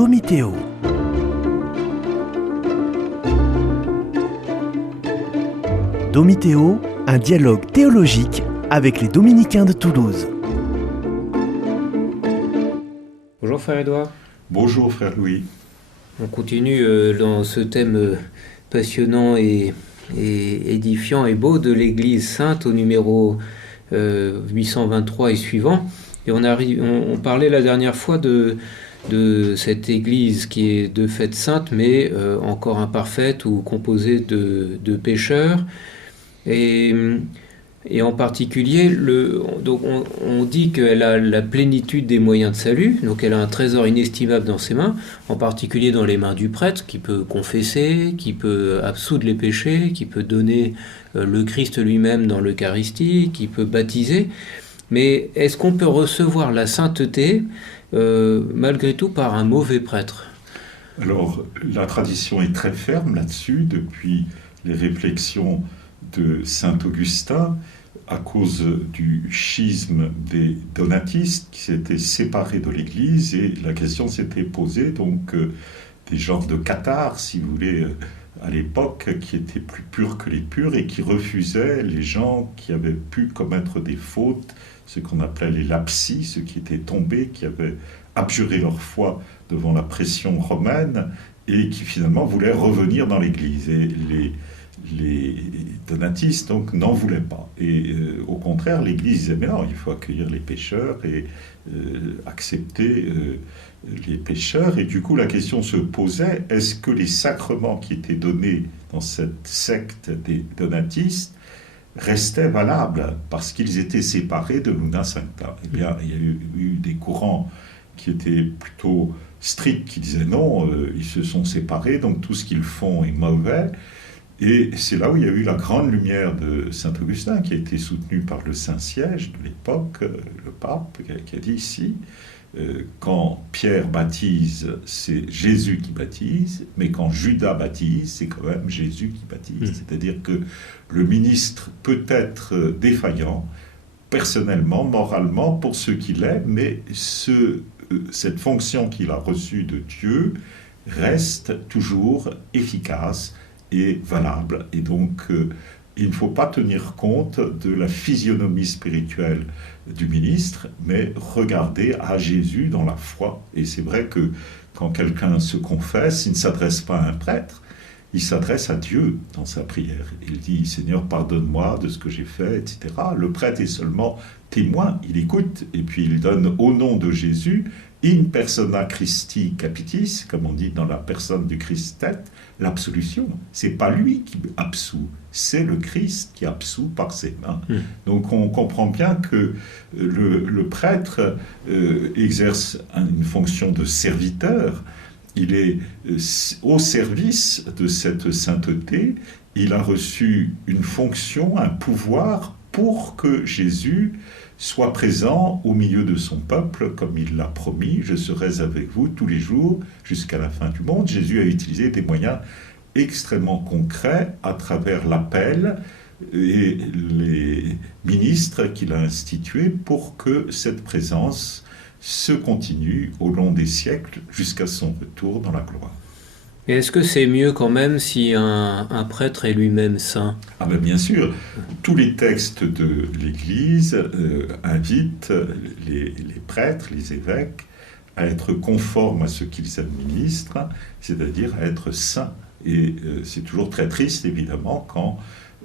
Domitéo. Domitéo, un dialogue théologique avec les dominicains de Toulouse. Bonjour frère Édouard. Bonjour frère Louis. On continue dans ce thème passionnant et édifiant et beau de l'Église sainte au numéro 823 et suivant. Et on parlait la dernière fois de cette Église qui est de fait sainte, mais encore imparfaite ou composée de pécheurs. Et en particulier, donc on dit qu'elle a la plénitude des moyens de salut, donc elle a un trésor inestimable dans ses mains, en particulier dans les mains du prêtre, qui peut confesser, qui peut absoudre les péchés, qui peut donner le Christ lui-même dans l'Eucharistie, qui peut baptiser. Mais est-ce qu'on peut recevoir la sainteté malgré tout par un mauvais prêtre ? Alors, la tradition est très ferme là-dessus, depuis les réflexions de saint Augustin, à cause du schisme des donatistes qui s'étaient séparés de l'Église, et la question s'était posée, donc des genres de cathares, si vous voulez, à l'époque, qui étaient plus purs que les purs et qui refusaient les gens qui avaient pu commettre des fautes, ce qu'on appelait les lapsis, ceux qui étaient tombés, qui avaient abjuré leur foi devant la pression romaine et qui finalement voulaient revenir dans l'Église. Et les donatistes donc n'en voulaient pas. Et au contraire, l'Église disait mais non, il faut accueillir les pécheurs et accepter les pécheurs. Et du coup, la question se posait, est-ce que les sacrements qui étaient donnés dans cette secte des donatistes restaient valables parce qu'ils étaient séparés de l'Una Sancta? Eh bien, il y a eu des courants qui étaient plutôt stricts, qui disaient non, ils se sont séparés, donc tout ce qu'ils font est mauvais. Et c'est là où il y a eu la grande lumière de saint Augustin, qui a été soutenue par le Saint-Siège de l'époque, le pape, qui a dit ici, quand Pierre baptise, c'est Jésus qui baptise, mais quand Judas baptise, c'est quand même Jésus qui baptise. C'est-à-dire que le ministre peut être défaillant, personnellement, moralement, pour ce qu'il est, mais cette fonction qu'il a reçue de Dieu reste toujours efficace et valable. Et donc, il ne faut pas tenir compte de la physionomie spirituelle du ministre, mais regarder à Jésus dans la foi. Et c'est vrai que quand quelqu'un se confesse, il ne s'adresse pas à un prêtre, il s'adresse à Dieu dans sa prière. Il dit « Seigneur, pardonne-moi de ce que j'ai fait, etc. » Le prêtre est seulement témoin, il écoute, et puis il donne au nom de Jésus « in persona Christi capitis », comme on dit dans la personne du Christ tête, l'absolution. C'est pas lui qui absout, c'est le Christ qui absout par ses mains. Donc on comprend bien que le prêtre exerce une fonction de serviteur. Il est au service de cette sainteté. Il a reçu une fonction, un pouvoir pour que Jésus soit présent au milieu de son peuple, comme il l'a promis, je serai avec vous tous les jours jusqu'à la fin du monde. Jésus a utilisé des moyens extrêmement concrets à travers l'appel et les ministres qu'il a institués pour que cette présence se continue au long des siècles jusqu'à son retour dans la gloire. Et est-ce que c'est mieux quand même si un prêtre est lui-même saint ? Ah ben bien sûr, tous les textes de l'Église invitent les prêtres, les évêques, à être conformes à ce qu'ils administrent, c'est-à-dire à être saints. Et c'est toujours très triste, évidemment, quand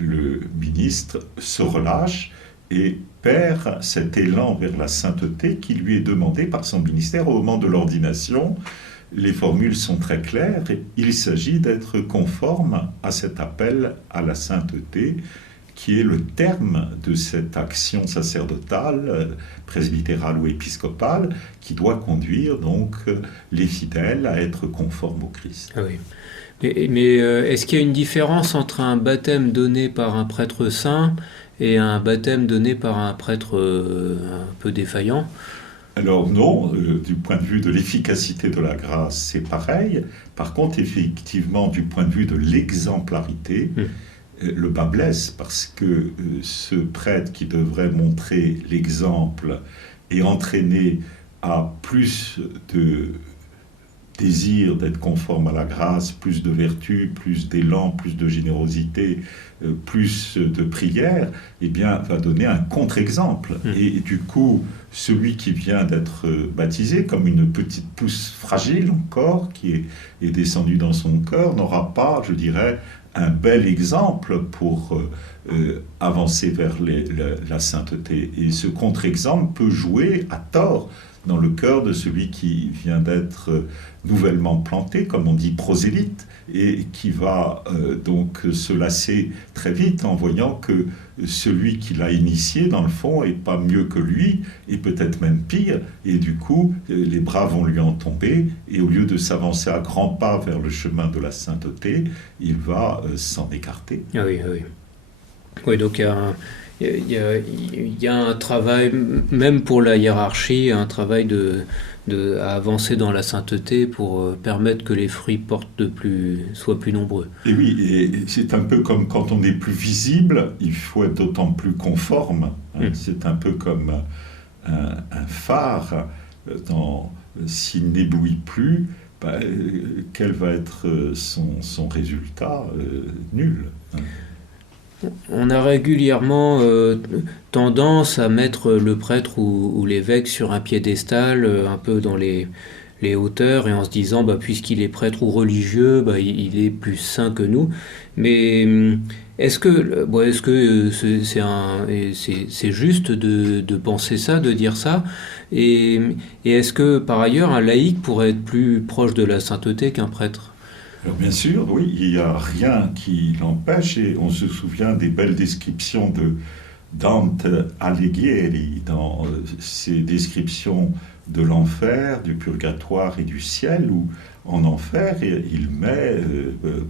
le ministre se relâche et perd cet élan vers la sainteté qui lui est demandé par son ministère au moment de l'ordination. Les formules sont très claires. Il s'agit d'être conforme à cet appel à la sainteté qui est le terme de cette action sacerdotale, presbytérale ou épiscopale, qui doit conduire donc les fidèles à être conformes au Christ. Ah oui. Mais est-ce qu'il y a une différence entre un baptême donné par un prêtre saint et un baptême donné par un prêtre un peu défaillant ? Alors non, du point de vue de l'efficacité de la grâce, c'est pareil. Par contre, effectivement, du point de vue de l'exemplarité, le bas blesse, parce que ce prêtre qui devrait montrer l'exemple et entraîner à plus désir d'être conforme à la grâce, plus de vertu, plus d'élan, plus de générosité, plus de prière, eh bien, va donner un contre-exemple. Et du coup, celui qui vient d'être baptisé, comme une petite pousse fragile encore, qui est descendue dans son cœur, n'aura pas, je dirais, un bel exemple pour avancer vers la sainteté. Et ce contre-exemple peut jouer à tort dans le cœur de celui qui vient d'être nouvellement planté, comme on dit prosélyte, et qui va donc se lasser très vite en voyant que celui qui l'a initié, dans le fond, est pas mieux que lui, et peut-être même pire, et du coup, les bras vont lui en tomber, et au lieu de s'avancer à grands pas vers le chemin de la sainteté, il va s'en écarter. Ah oui, ah oui. Oui, donc il y a un travail, même pour la hiérarchie, un travail à avancer dans la sainteté pour permettre que les fruits soient plus nombreux. Et oui, et c'est un peu comme quand on est plus visible, il faut être d'autant plus conforme. C'est un peu comme un phare. S'il n'éblouit plus, quel va être son résultat? Nul. On a régulièrement tendance à mettre le prêtre ou l'évêque sur un piédestal, un peu dans les hauteurs, et en se disant, puisqu'il est prêtre ou religieux, il est plus saint que nous. Mais est-ce que c'est juste de penser ça, de dire ça, et est-ce que par ailleurs un laïc pourrait être plus proche de la sainteté qu'un prêtre? Alors bien sûr, oui, il n'y a rien qui l'empêche, et on se souvient des belles descriptions de Dante Alighieri dans ses descriptions de l'enfer, du purgatoire et du ciel, où en enfer, il met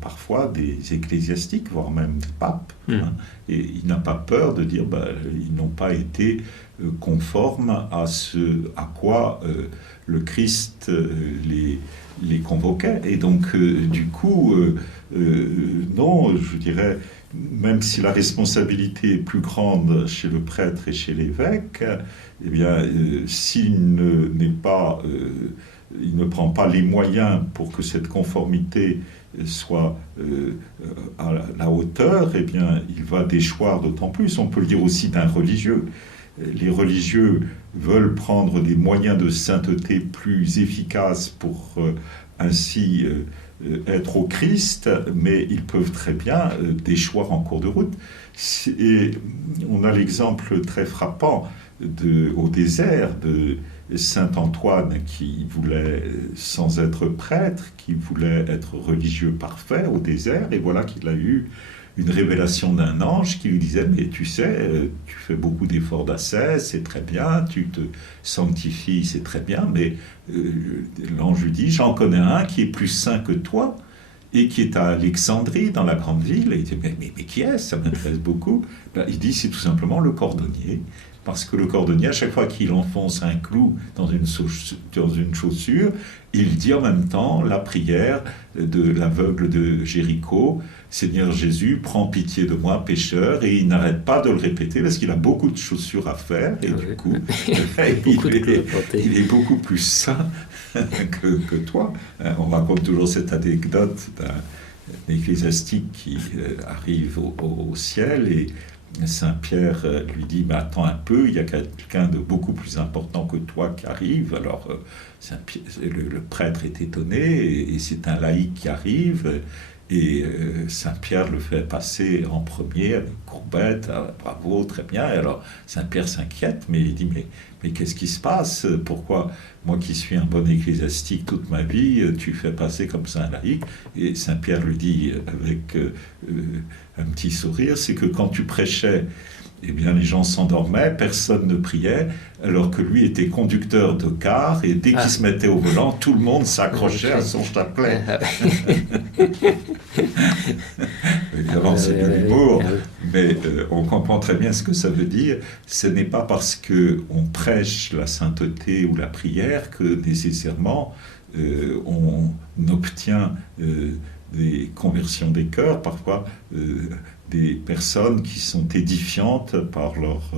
parfois des ecclésiastiques, voire même des papes, et il n'a pas peur de dire ils n'ont pas été conformes à ce à quoi le Christ les convoquait. Et donc, du coup, non, je dirais, même si la responsabilité est plus grande chez le prêtre et chez l'évêque, eh bien, s'il il ne prend pas les moyens pour que cette conformité soit à la hauteur, eh bien, il va déchoir d'autant plus. On peut le dire aussi d'un religieux. Les religieux veulent prendre des moyens de sainteté plus efficaces pour ainsi être au Christ, mais ils peuvent très bien déchoir en cours de route. Et on a l'exemple très frappant au désert de Saint Antoine qui voulait, sans être prêtre, qui voulait être religieux parfait au désert, et voilà qu'il a eu une révélation d'un ange qui lui disait « Mais tu sais, tu fais beaucoup d'efforts d'ascèse, c'est très bien, tu te sanctifies, c'est très bien, mais l'ange lui dit « J'en connais un qui est plus saint que toi, et qui est à Alexandrie, dans la grande ville. » Et il dit « Mais qui est-ce? Ça m'intéresse beaucoup. » Il dit « C'est tout simplement le cordonnier. » Parce que le cordonnier, à chaque fois qu'il enfonce un clou dans une chaussure, il dit en même temps la prière de l'aveugle de Jéricho, « Seigneur Jésus, prends pitié de moi, pécheur », et il n'arrête pas de le répéter parce qu'il a beaucoup de chaussures à faire, et du coup, il est beaucoup plus saint que toi. On raconte toujours cette anecdote d'un ecclésiastique qui arrive au ciel, et Saint-Pierre lui dit « Mais attends un peu, il y a quelqu'un de beaucoup plus important que toi qui arrive. » Alors le prêtre est étonné, et c'est un laïc qui arrive, et Saint-Pierre le fait passer en premier avec courbette. « Bravo, très bien. » Et alors Saint-Pierre s'inquiète, mais il dit « Mais qu'est-ce qui se passe? Pourquoi moi qui suis un bon ecclésiastique toute ma vie, tu fais passer comme ça un laïc ?» Et Saint-Pierre lui dit avec un petit sourire, c'est que quand tu prêchais, eh bien, les gens s'endormaient, personne ne priait, alors que lui était conducteur de car, et dès qu'il se mettait au volant, tout le monde s'accrochait à son chapelet. Évidemment, c'est de l'humour, mais on comprend très bien ce que ça veut dire. Ce n'est pas parce qu'on prêche la sainteté ou la prière que nécessairement on obtient des conversions des cœurs, parfois des personnes qui sont édifiantes par leur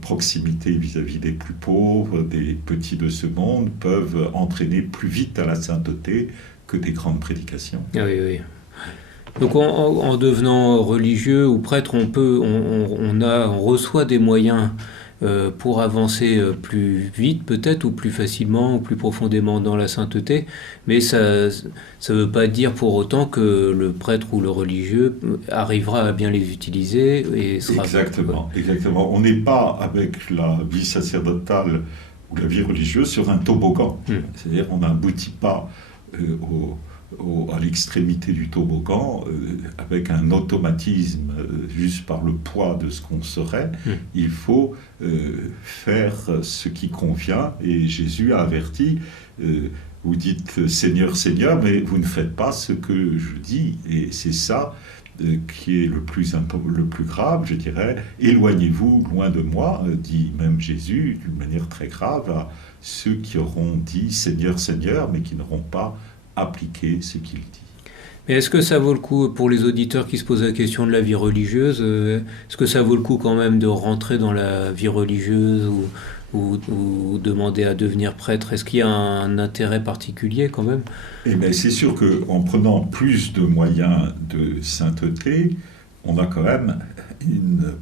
proximité vis-à-vis des plus pauvres, des petits de ce monde, peuvent entraîner plus vite à la sainteté que des grandes prédications. Ah oui, oui. Donc en devenant religieux ou prêtre, on reçoit des moyens pour avancer plus vite peut-être, ou plus facilement, ou plus profondément dans la sainteté, mais ça ne veut pas dire pour autant que le prêtre ou le religieux arrivera à bien les utiliser et sera... Exactement. On n'est pas, avec la vie sacerdotale ou la vie religieuse, sur un toboggan. C'est-à-dire on n'aboutit pas à l'extrémité du toboggan avec un automatisme juste par le poids de ce qu'on serait. Il faut faire ce qui convient, et Jésus a averti, vous dites Seigneur, Seigneur, mais vous ne faites pas ce que je dis, et c'est ça qui est le plus grave, je dirais. Éloignez-vous loin de moi, dit même Jésus d'une manière très grave à ceux qui auront dit Seigneur, Seigneur, mais qui n'auront pas appliqué ce qu'il dit. Mais est-ce que ça vaut le coup, pour les auditeurs qui se posent la question de la vie religieuse, est-ce que ça vaut le coup quand même de rentrer dans la vie religieuse ou demander à devenir prêtre? Est-ce qu'il y a un intérêt particulier quand même? Eh bien, c'est sûr qu'en prenant plus de moyens de sainteté, on a quand même une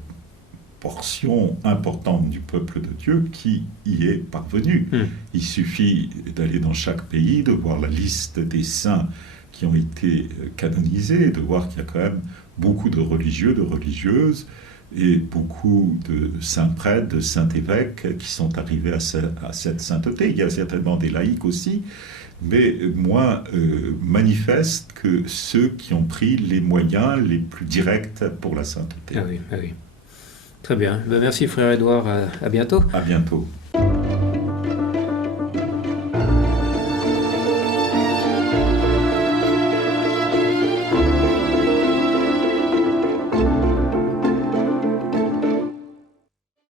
portion importante du peuple de Dieu qui y est parvenue. Il suffit d'aller dans chaque pays, de voir la liste des saints qui ont été canonisés, de voir qu'il y a quand même beaucoup de religieux, de religieuses, et beaucoup de saints prêtres, de saints évêques qui sont arrivés à cette sainteté. Il y a certainement des laïcs aussi, mais moins manifestes que ceux qui ont pris les moyens les plus directs pour la sainteté. Ah oui, ah oui. Très bien. Ben merci frère Édouard, à bientôt. À bientôt.